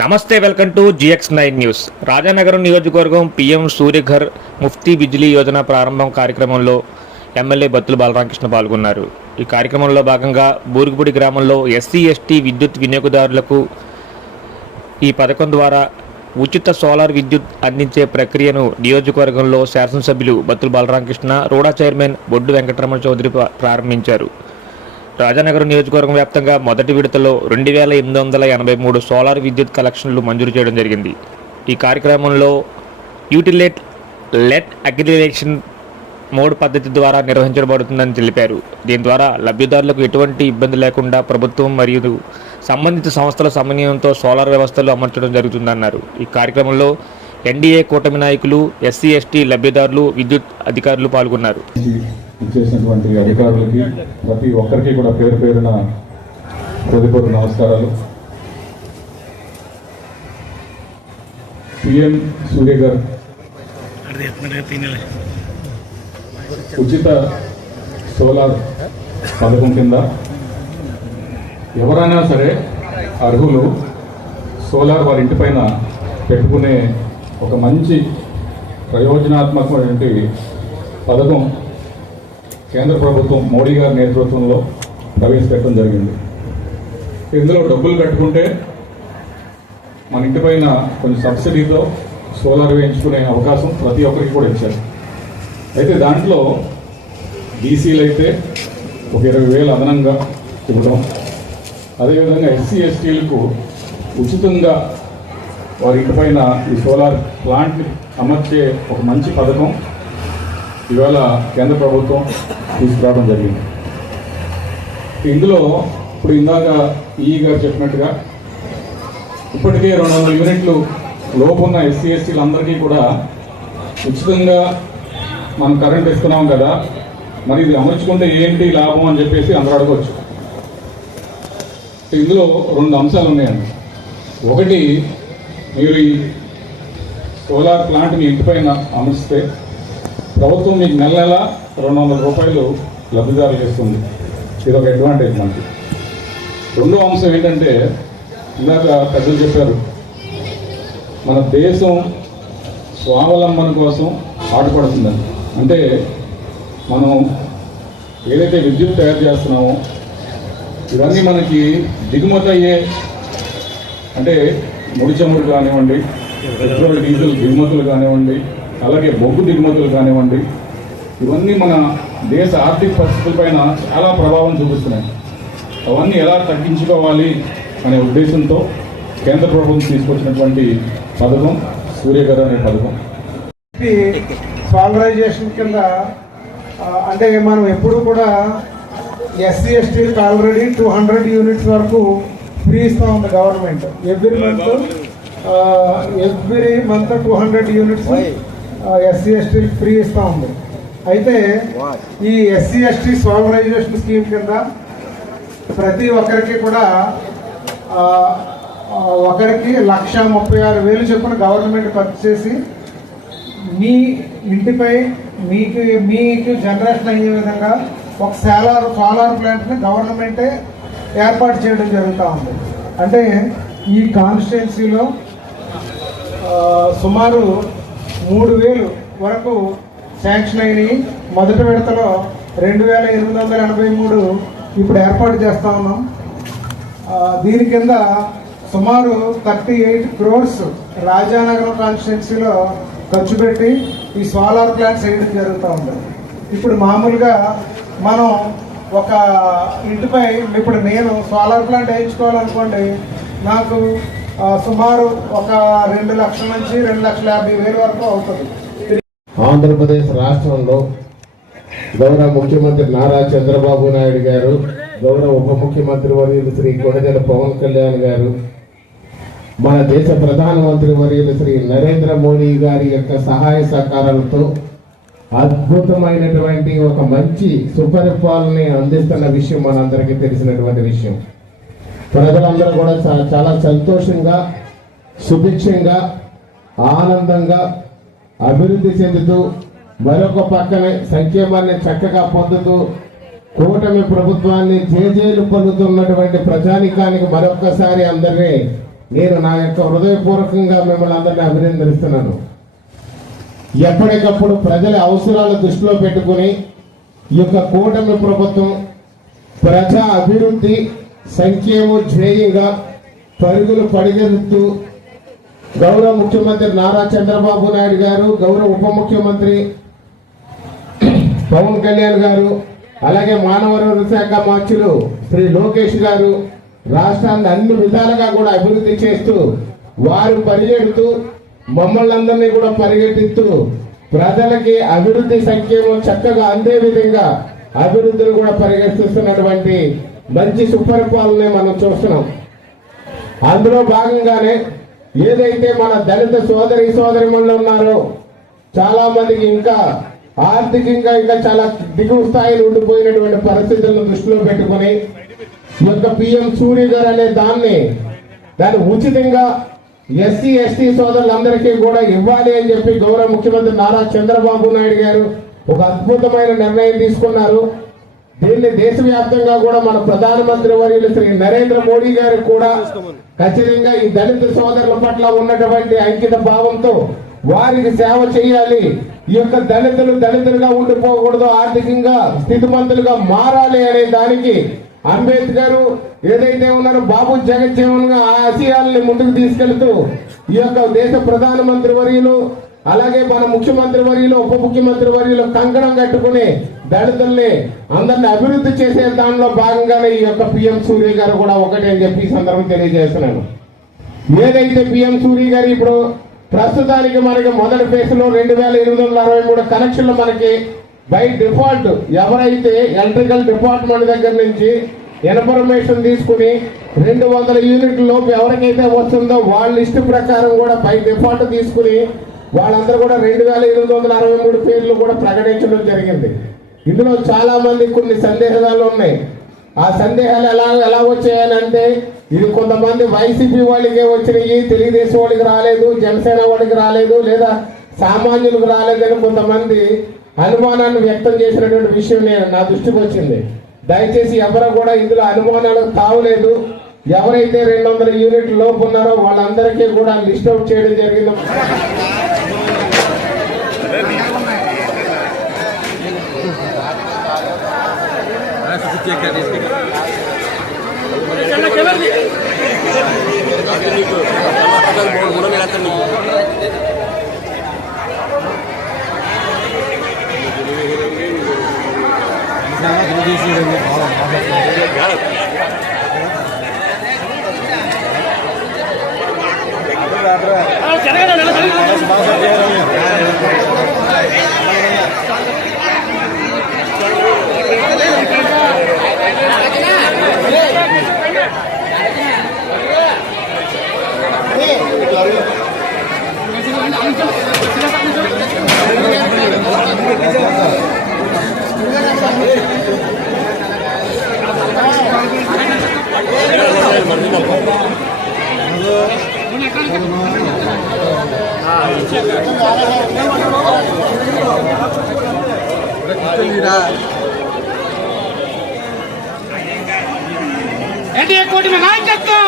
నమస్తే, welcome to GX9 news. Rajanagaram నియోజకవర్గం PM Surya Ghar Mufti Bijli Yojana ప్రారంభం కార్యక్రమంలో ఎమ్మెల్యే బత్తుల బాలరామకృష్ణ పాల్గొన్నారు. ఈ కార్యక్రమంలో భాగంగా బూరుగుపూడి గ్రామంలో SC/ST విద్యుత్ వినియోగదారులకు ఈ పథకం ద్వారా ఉచిత సోలార్ విద్యుత్ అందించే ప్రక్రియను నియోజకవర్గంలో శాసనసభ్యులు బత్తుల బాలరామకృష్ణ, రూడా చైర్మన్ బొడ్డు వెంకటరమణ చౌదరి ప్రారంభించారు. రాజానగరం నియోజకవర్గం వ్యాప్తంగా మొదటి విడతలో 2883 సోలార్ విద్యుత్ కలెక్షన్లు మంజూరు చేయడం జరిగింది. ఈ కార్యక్రమంలో యూటిలైట్ లెట్ అగ్రిగేషన్ మోడ్ పద్ధతి ద్వారా నిర్వహించబడుతుందని తెలిపారు. దీని ద్వారా లబ్ధిదారులకు ఎటువంటి ఇబ్బంది లేకుండా ప్రభుత్వం మరియు సంబంధిత సంస్థల సమన్వయంతో సోలార్ వ్యవస్థలు అమర్చడం జరుగుతుందన్నారు. ఈ కార్యక్రమంలో NDA కూటమి నాయకులు, SC/ST లబ్ధిదారులు, విద్యుత్ అధికారులు పాల్గొన్నారు. ఇచ్చేసినటువంటి అధికారులకి ప్రతి ఒక్కరికి కూడా పేరు పేరున హృదయపూర్వక నమస్కారాలు. PM సూర్యఘర్ ఉచిత సోలార్ పథకం కింద ఎవరైనా సరే అర్హులు సోలార్ వారి ఇంటి పైన పెట్టుకునే ఒక మంచి ప్రయోజనాత్మకమైనటువంటి పథకం కేంద్ర ప్రభుత్వం మోడీ గారి నేతృత్వంలో ప్రవేశపెట్టడం జరిగింది. ఇందులో డబ్బులు కట్టుకుంటే మన ఇంటి పైన కొంచెం సబ్సిడీతో సోలార్ వేయించుకునే అవకాశం ప్రతి ఒక్కరికి కూడా ఇచ్చారు. అయితే దాంట్లో BCలు అయితే ఒక 20,000 అదనంగా ఇవ్వడం, అదేవిధంగా SC/STలకు ఉచితంగా వారి ఇంటి పైన ఈ సోలార్ ప్లాంట్ని అమర్చే ఒక మంచి పథకం ఇవాళ కేంద్ర ప్రభుత్వం తీసుకురావడం జరిగింది. ఇందులో ఇప్పుడు ఇందాక ఈ గారు చెప్పినట్టుగా ఇప్పటికే 200 యూనిట్లు లోపు ఉన్న SC/STలు అందరికీ కూడా ఉచితంగా మనం కరెంట్ ఇస్తున్నాం కదా, మరి ఇది అమర్చుకుంటే ఏంటి లాభం అని చెప్పేసి అందరూ అడగవచ్చు. ఇందులో 2 అంశాలు ఉన్నాయండి. ఒకటి, మీరు ఈ సోలార్ ప్లాంట్ మీ ఇంటి పైన అమర్చితే ప్రభుత్వం మీకు నెల 200 రూపాయలు లబ్ధిదారులు చేస్తుంది. ఇది ఒక అడ్వాంటేజ్ మనకి. రెండో అంశం ఏంటంటే, ఇందాక పెద్దలు చెప్పారు, మన దేశం స్వావలంబన కోసం ఆటపడుతుందని. అంటే మనం ఏదైతే విద్యుత్ తయారు చేస్తున్నామో ఇవన్నీ మనకి దిగుమతి అయ్యే, అంటే ముడి చమురు కానివ్వండి, పెట్రోల్ డీజిల్ దిగుమతులు కానివ్వండి, అలాగే బొగ్గు దిగుమతులు కానివ్వండి, ఇవన్నీ మన దేశ ఆర్థిక పరిస్థితులపైన చాలా ప్రభావం చూపిస్తున్నాయి. అవన్నీ ఎలా తగ్గించుకోవాలి అనే ఉద్దేశంతో కేంద్ర ప్రభుత్వం తీసుకొచ్చినటువంటి పథకం సూర్యఘర్ అనే పథకం. సోలరైజేషన్ కింద అంటే మనం ఎప్పుడు కూడా SC/STలకు ఆల్రెడీ 200 యూనిట్స్ వరకు ఫ్రీ ఇస్తూ ఉంది గవర్నమెంట్. ఎవ్రీ మంత్ 200 యూనిట్స్ SC/STలకు ఫ్రీ ఇస్తూ ఉంది. అయితే ఈ SC/ST సోలరైజేషన్ స్కీమ్ కింద ప్రతి ఒక్కరికి కూడా ఒకరికి 1,36,000 చొప్పున గవర్నమెంట్ ఖర్చు చేసి మీ ఇంటిపై మీకు జనరేషన్ అయ్యే విధంగా ఒక సోలార్ ప్లాంట్ని గవర్నమెంటే ఏర్పాటు చేయడం జరుగుతూ ఉంది. అంటే ఈ కాన్స్టిట్యున్సీలో సుమారు 3,000 వరకు శాంక్షన్ అయినాయి. మొదటి విడతలో 2,883 ఇప్పుడు ఏర్పాటు చేస్తూ ఉన్నాం. దీని కింద సుమారు 38 crores రాజానగరం కాన్స్టిట్యున్సీలో ఖర్చు పెట్టి ఈ సోలార్ ప్లాంట్స్ వేయడం జరుగుతూ ఉంది. ఇప్పుడు మామూలుగా మనం ఒక ఇంటిపై ఇప్పుడు నేను సోలార్ ప్లాంట్ వేయించుకోవాలనుకోండి, నాకు సుమారు ఒక 2 లక్షల నుంచి 2,50,000 వరకు అవుతుంది. ఆంధ్రప్రదేశ్ రాష్ట్రంలో గౌరవ ముఖ్యమంత్రి నారా చంద్రబాబు నాయుడు గారు, గౌరవ ఉప ముఖ్యమంత్రి వర్యులు శ్రీ కొణిదెల పవన్ కళ్యాణ్ గారు, మన దేశ ప్రధానమంత్రి వర్యులు శ్రీ నరేంద్ర మోడీ గారి యొక్క సహాయ సహకారాలతో అద్భుతమైనటువంటి ఒక మంచి సుపరిపాలన అందిస్తున్న విషయం మనందరికీ తెలిసినటువంటి విషయం. ప్రజలందరూ కూడా చాలా సంతోషంగా, సుభిక్షంగా, ఆనందంగా అభివృద్ధి చెందుతూ, మరొక పక్కనే సంక్షేమాన్ని చక్కగా పొందుతూ, కూటమి ప్రభుత్వాన్ని జేజేలు పొందుతున్నటువంటి ప్రజానికానికి మరొక్కసారి అందరినీ నేను నా యొక్క హృదయపూర్వకంగా మిమ్మల్ని అందరినీ అభినందిస్తున్నాను. ఎప్పటికప్పుడు ప్రజల అవసరాల దృష్టిలో పెట్టుకుని ఈ యొక్క కూటమి ప్రభుత్వం ప్రజా అభివృద్ధి సంక్షేమ ధ్యేయంగా పరుగులు పడిగెడుతూ గౌరవ ముఖ్యమంత్రి నారా చంద్రబాబు నాయుడు గారు, గౌరవ ఉప ముఖ్యమంత్రి పవన్ కళ్యాణ్ గారు, అలాగే మానవ వనరుల శాఖ మంత్రులు శ్రీ లోకేష్ గారు రాష్ట్రాన్ని అన్ని విధాలుగా కూడా అభివృద్ధి చేస్తూ వారు పరిగెడుతూ మమ్మల్ని అందరినీ కూడా పరిగెట్టిస్తూ ప్రజలకి అభివృద్ధి సంక్షేమం చక్కగా అందే విధంగా అభివృద్ధిని కూడా పరిగెత్తిస్తున్నటువంటి మంచి సుపరిపాలన మనం చూస్తున్నాం. అందులో భాగంగానే ఏదైతే మన దళిత సోదరిమణులు ఉన్నారో చాలా మందికి ఇంకా ఆర్థికంగా ఇంకా చాలా దిగువ స్థాయిలో ఉండిపోయినటువంటి పరిస్థితులను దృష్టిలో పెట్టుకుని ఈ యొక్క పిఎం సూర్య గారు అనే దాన్ని ఉచితంగా ఎస్సీ ఎస్టీ సోదరులందరికీ కూడా ఇవ్వాలి అని చెప్పి గౌరవ ముఖ్యమంత్రి నారా చంద్రబాబు నాయుడు గారు ఒక అద్భుతమైన నిర్ణయం తీసుకున్నారు. దీన్ని దేశవ్యాప్తంగా కూడా మన ప్రధానమంత్రి వర్యులు శ్రీ నరేంద్ర మోడీ గారు కూడా ఖచ్చితంగా ఈ దళిత సోదరుల పట్ల ఉన్నటువంటి అంకిత భావంతో వారికి సేవ చేయాలి, ఈ యొక్క దళితులుగా ఉండిపోకూడదు, ఆర్థికంగా స్థితిమంతులుగా మారాలి అనే దానికి అంబేద్కర్ ఏదైతే ఉన్నారో బాబు జగజ్జీవన్ గా ఆ ఆశయాల్ని ముందుకు తీసుకెళ్తూ ఈ యొక్క దేశ ప్రధానమంత్రి వర్యులు అలాగే మన ముఖ్యమంత్రి వర్యులు ఉప ముఖ్యమంత్రి వర్యులు కంకణం కట్టుకుని దళితుల్ని అందరిని అభివృద్ధి చేసే దానిలో భాగంగానే ఈ యొక్క పిఎం సూర్య గారు కూడా ఒకటి అని చెప్పి ఈ సందర్భం తెలియజేస్తున్నాను. ఏదైతే పిఎం సూర్య గారు ఇప్పుడు ప్రస్తుతానికి మనకి మొదటి ఫేజ్ లో 2863 కనెక్షన్లు మనకి బై డిఫాల్ట్ ఎవరైతే ఎలక్ట్రికల్ డిపార్ట్మెంట్ దగ్గర నుంచి ఇన్ఫర్మేషన్ తీసుకుని 200 యూనిట్ల లోపు ఎవరికైతే వస్తుందో వాళ్ళ లిస్టు ప్రకారం కూడా బై డిఫాల్ట్ తీసుకుని వాళ్ళందరూ కూడా 2863 పేర్లు కూడా ప్రకటించడం జరిగింది. ఇందులో చాలా మంది కొన్ని సందేహాలు ఉన్నాయి. ఆ సందేహాలు ఎలా వచ్చాయని అంటే ఇది కొంతమంది వైసీపీ వాళ్ళకే వచ్చినాయి, తెలుగుదేశం వాళ్ళకి రాలేదు, జనసేన వాళ్ళకి రాలేదు, లేదా సామాన్యులకు రాలేదని కొంతమంది అనుమానాన్ని వ్యక్తం చేసినటువంటి విషయం నా దృష్టికి వచ్చింది. దయచేసి ఎవరు కూడా ఇందులో అనుమానాలకు తావులేదు. ఎవరైతే 200 యూనిట్ల లోపు ఉన్నారో వాళ్ళందరికీ కూడా లిస్ట్ అవుట్ చేయడం జరిగింది. ఎన్డీఏ కూటమి నాయకత్వం